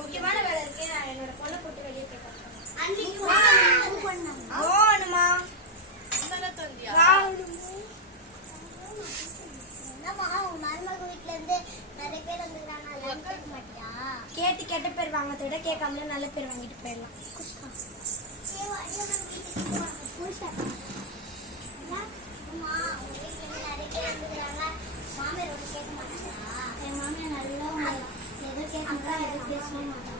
முக்கியமான வேலை இருக்கு. நான் என்னோட பொண்ணை கூட்டு வெளியே போயிட்டேன். கேட்டு கெட்ட பேர் வாங்கத்தை விட கேட்காமலே நல்ல பேர் வாங்கிட்டு போயிடலாம். என் மாமியார் நல்லா எதோ கேட்க பேசவே மாட்டாங்க.